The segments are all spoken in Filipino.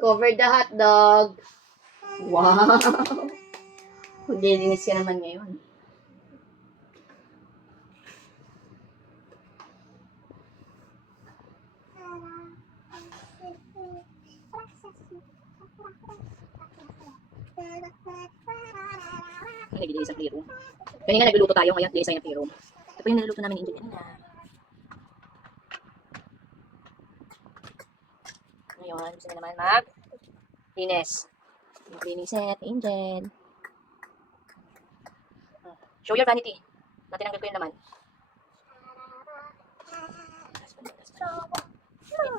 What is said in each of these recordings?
Cover the hot dog. Wow! Maglilinis ka naman ngayon. Naglilinis ang playroom. Kanina nagluluto tayo, kaya naglilinis ang playroom. Ito po yung niluluto namin Angel kanina. Ngayon, gusto na naman mag-linis. Maglinis Angel. Show your vanity. Natinanggal ko yun naman.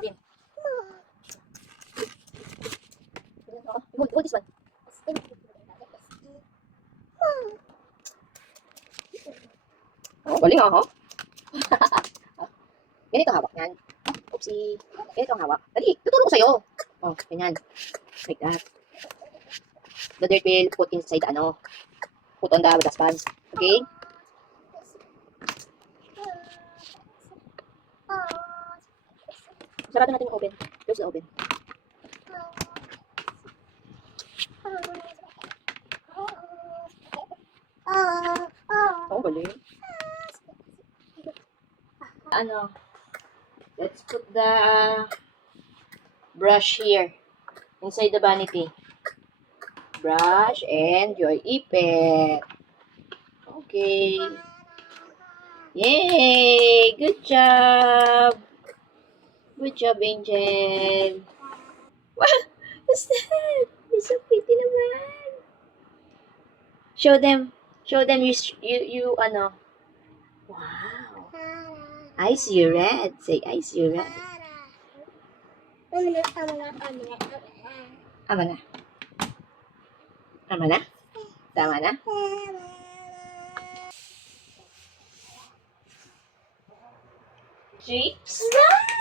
Win. Hold this one. Oh, galing ho. Ganito hawak yan. Oopsie. Ganito ang hawak. Dali, tuturo ko sa'yo. Oh, ganyan. Like that. The dirt will put inside put on the dustpan. Okay? Sarado natin yung oven. Close the oven. Oh, galing. Let's put the brush here inside the vanity. Brush and your ipet. Okay. Yay! Good job! Good job, Angel. Wow! What's that? You're so pretty naman. Show them you Wow. I see you red. Say, I see you red. Ama na. Tama na? Tama na? Three. Slide!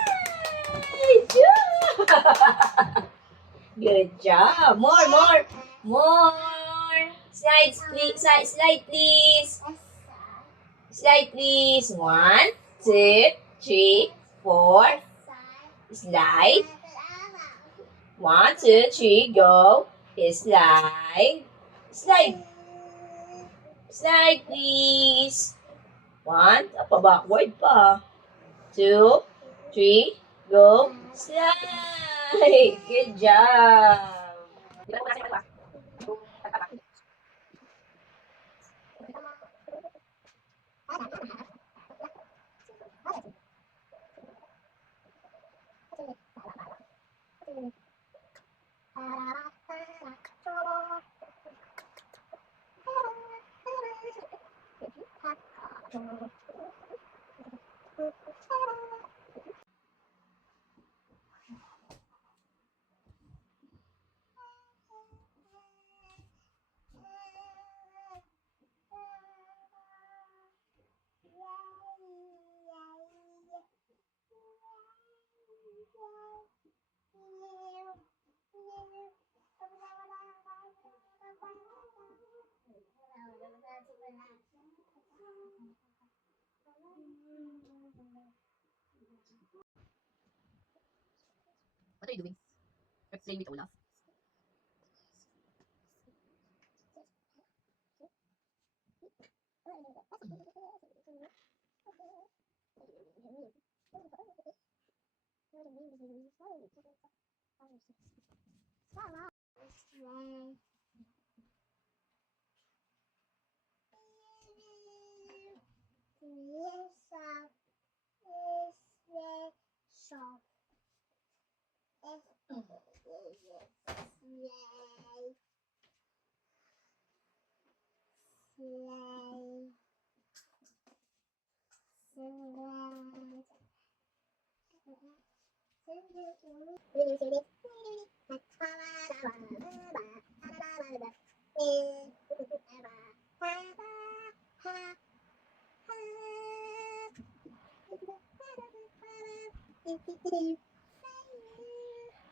Good job. More. Slide, please. Slide, please. Slide, please. 1, 2, 3, 4. Slide. 1, 2, 3, go. Slide. Slide, please. 1, backward pa. 2, 3, go. Slide. Good job. What are you doing? You're playing with Olaf.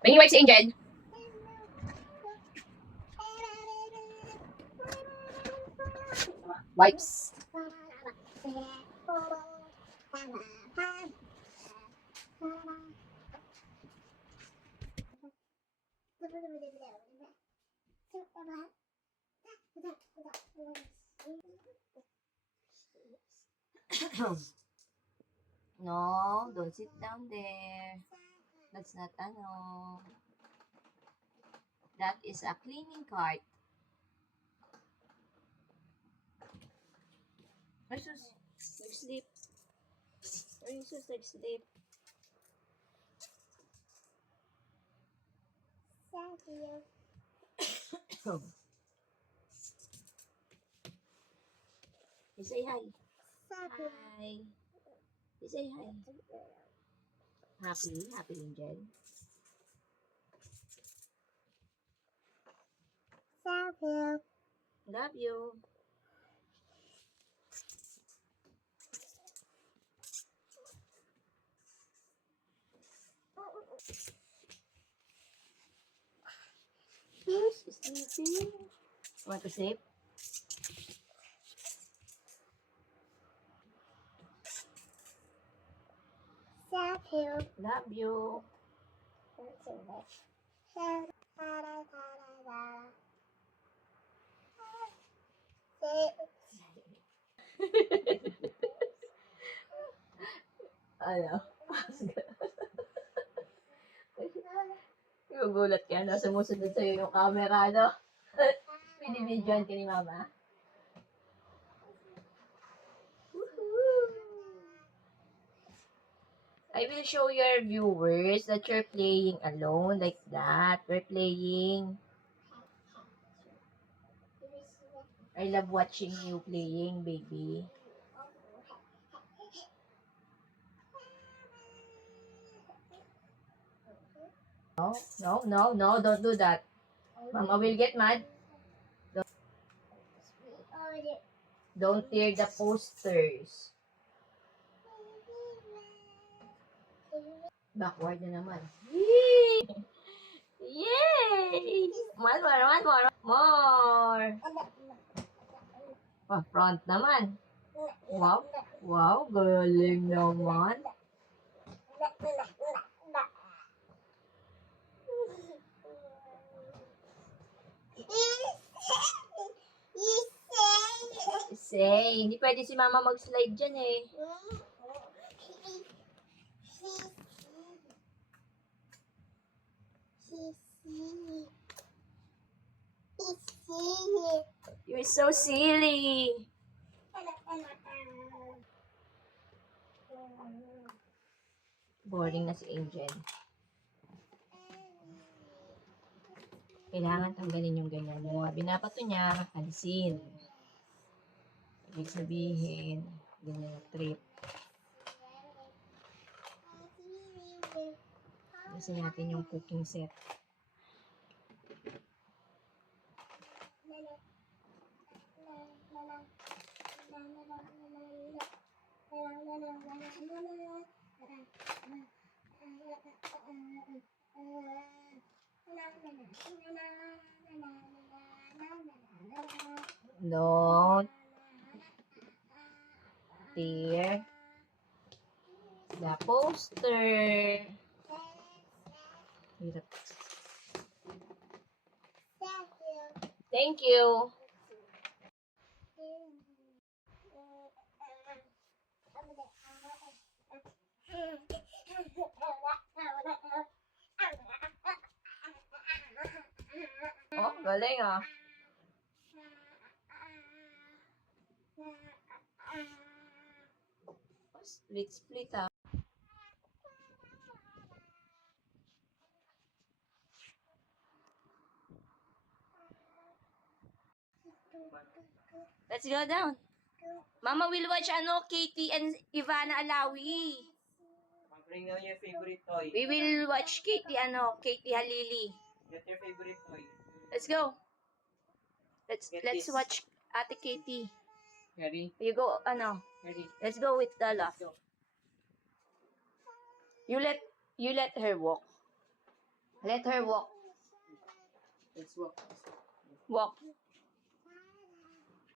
Bring your wipes, Angel. Wipes. No, don't sit down there. That's not ano. That is a cleaning cart. Jesus, nag-sleep. Jesus, nag-sleep. You say hi. Hi. You say hi. Happy Angel. Love you. Who's sleeping? Want to sleep? Love you. Ano? Gugulat ka na, sumusunod sa'yo yung camera, no? Binibidyoan ka ni Mama. I will show your viewers that you're playing alone like that. We're playing. I love watching you playing, baby. No, don't do that. Mama will get mad. Don't tear the posters. Backward na naman. Yay! Yay! One more. Oh, front naman. Wow, galing naman. Say, hindi pwede si Mama mag-slide dyan eh. You're so silly. Boring na si Angel. Kailangan tanggalin yung ganyan. Yung mga binabato niya, alisin. Ibig sabihin, ganyan yung trip. Alisin natin yung cooking set. Don't tear the poster. Hirap. Thank you. Oh, galing ah. Split ah. Let's go down. Mama will watch Katie and Ivana Alawi. Bring down your favorite toy. We will watch Katie Halili. Get your favorite toy. Let's go. Let's Get let's this. watch Ate Katie. Ready? You go Ready? Let's go with the Let's laugh. go. You let her walk. Let her walk. Let's walk. Walk.